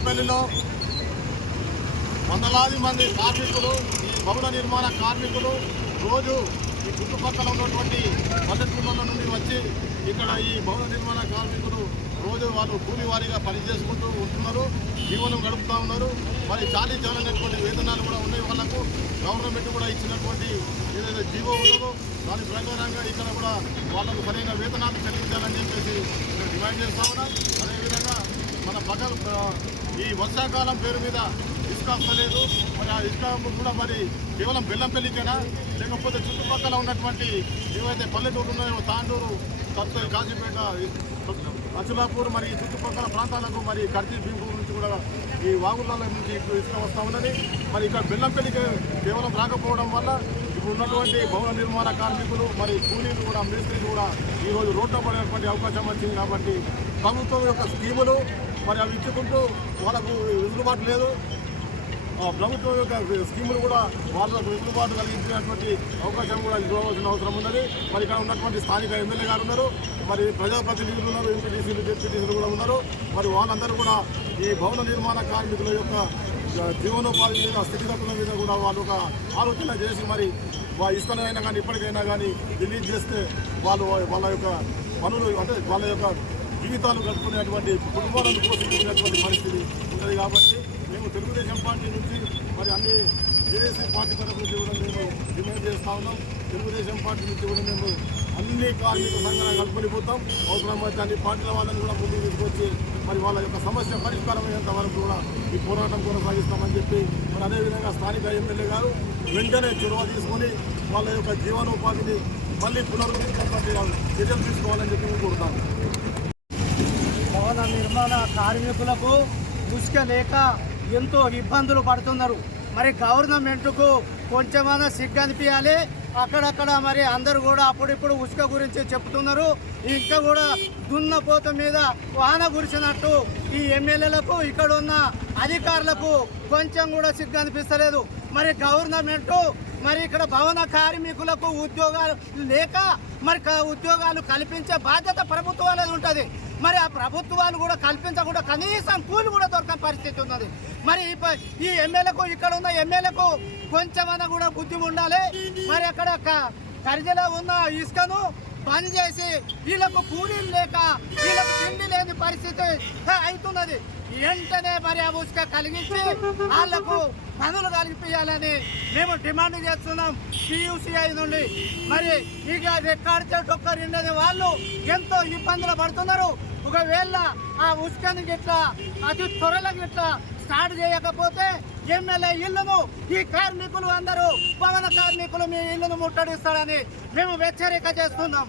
బెల్లంపల్లిలో వందలాది మంది కార్మికులు ఈ భవన నిర్మాణ కార్మికులు రోజు ఈ చుట్టుపక్కల ఉన్నటువంటి పల్లెటూళ్ళ నుండి వచ్చి ఇక్కడ ఈ భవన నిర్మాణ కార్మికులు రోజు వాళ్ళు కూలి వారీగా పనిచేసుకుంటూ ఉంటున్నారు జీవనం గడుపుతూ ఉన్నారు. మరి చాలీ చాలనేటువంటి వేతనాలు కూడా ఉన్నాయి వాళ్ళకు. గవర్నమెంట్ కూడా ఇచ్చినటువంటి ఏదైతే జీవో ఉన్నదో దాని ప్రకారంగా ఇక్కడ కూడా వాళ్ళకు సరైన వేతనాలు చెల్లించాలని చెప్పేసి డిమాండ్ చేస్తా ఉన్నాం అదేవిధంగా మన పగల్ ఈ వర్షాకాలం పేరు మీద ఇసుక వస్తలేదు మరి ఆ ఇసుక కూడా మరి కేవలం బెల్లంపల్లికేనా లేకపోతే చుట్టుపక్కల ఉన్నటువంటి ఏవైతే పల్లెటూరు ఉన్నాయో తాండూరు తత్వ కాజీపేట అచులాపూర్ మరి చుట్టుపక్కల ప్రాంతాలకు మరి కర్జీ భీంపూర్ నుంచి కూడా ఈ వాగుల నుంచి ఇప్పుడు ఇసుక వస్తూ ఉన్నది. మరి ఇక్కడ బెల్లంపల్లికి కేవలం రాకపోవడం వల్ల ఇప్పుడు ఉన్నటువంటి భవన నిర్మాణ కార్మికులు మరి కూలీలు కూడా మేస్త్రీలు కూడా ఈరోజు రోడ్లో పడేటువంటి అవకాశం వచ్చింది కాబట్టి ప్రభుత్వం యొక్క స్కీములు మరి అవి ఇచ్చుకుంటూ వాళ్ళకు వెసులుబాటు లేదు. ఆ ప్రభుత్వం యొక్క స్కీములు కూడా వాళ్ళకు వెసులుబాటు కలిగించినటువంటి అవకాశం కూడా ఇవ్వవలసిన అవసరం ఉన్నది. మరి ఇక్కడ ఉన్నటువంటి స్థానిక ఎమ్మెల్యే గారు ఉన్నారు. మరి ప్రజాప్రతినిధులు ఉన్నారు. ఎంపీటీసీలు డిప్యూటీసీలు కూడా ఉన్నారు. మరి వాళ్ళందరూ కూడా ఈ భవన నిర్మాణ కార్మికుల యొక్క జీవనోపాధి మీద స్థితిగతుల మీద కూడా వాళ్ళు ఒక ఆలోచన చేసి మరి వా- ఇష్టమైనా కానీ ఇప్పటికైనా కానీ రిలీజ్ చేస్తే వాళ్ళు వాళ్ళ యొక్క పనులు అంటే వాళ్ళ యొక్క జీవితాలు గడుపుకునేటువంటి కుటుంబాలను పోషించుకునేటువంటి పరిస్థితి ఉంటుంది కాబట్టి మేము తెలుగుదేశం పార్టీ నుంచి మరి అన్ని జేఏసీ పార్టీ తరఫు నుంచి కూడా మేము డిమాండ్ చేస్తా ఉన్నాం. తెలుగుదేశం పార్టీ నుంచి కూడా మేము అన్ని కార్మిక సంఘాలను అవసరం అయితే అన్ని పార్టీల వాళ్ళని కూడా ముందుకు తీసుకొచ్చి మరి వాళ్ళ యొక్క సమస్య పరిష్కారం అయ్యేంత వరకు కూడా ఈ పోరాటం కొనసాగిస్తామని చెప్పి మరి అదేవిధంగా స్థానిక ఎమ్మెల్యే గారు వెంటనే చొరవ తీసుకొని వాళ్ళ యొక్క జీవనోపాధిని మళ్ళీ పునరుద్ధరించినటువంటి చర్యలు తీసుకోవాలని చెప్పి కోరుతాను మన కార్మికులకు ఉసుక లేక ఎంతో ఇబ్బందులు పడుతున్నారు. మరి గవర్నమెంట్కు కొంచెమైనా సిగ్గు అనిపించాలి. అక్కడక్కడ మరి అందరూ కూడా అప్పుడిప్పుడు ఉసుక గురించి చెప్తున్నారు. ఇంకా కూడా దున్నపోత మీద వాన కురిసినట్టు ఈ ఎమ్మెల్యేలకు ఇక్కడ ఉన్న అధికారులకు కొంచెం కూడా సిగ్గు అనిపిస్తలేదు. మరి గవర్నమెంట్ మరి ఇక్కడ భవన కార్మికులకు ఉద్యోగాలు లేక మరి క- ఉద్యోగాలు కల్పించే బాధ్యత ప్రభుత్వాలది ఉంటుంది. మరి ఆ ప్రభుత్వాలు కూడా కల్పించకుండా కనీసం కూలి కూడా దొరకని పరిస్థితి ఉన్నది. మరి ఈ ఎమ్మెల్యేకు ఇక్కడ ఉన్న ఎమ్మెల్యేకు కొంచెమైనా కూడా బుద్ధి ఉండాలి. మరి అక్కడ క- కరిజలో ఉన్న ఇసుకను బంద్ చేసి వీళ్ళకు కూలీలు లేక వీళ్ళకు తిండి లేని పరిస్థితి అవుతున్నది. వెంటనే మరి ఆ కలిగించి వాళ్ళకు పనులు కలిగిపించాలని మేము డిమాండ్ చేస్తున్నాం. పియూసీఐ నుండి. మరి ఇక రెక్కాడితే డొక్కరిండని వాళ్ళు ఎంతో ఇబ్బందులు పడుతున్నారు. ఒకవేళ ఆ ఉసుకని గిట్లా అతి త్వరలో గిట్లా స్టార్ట్ చేయకపోతే ఎమ్మెల్యే ఇల్లును ఈ కార్మికులు అందరూ భవన కార్మికులు మీ ఇల్లును ముట్టడిస్తారని మేము హెచ్చరిక చేస్తున్నాం.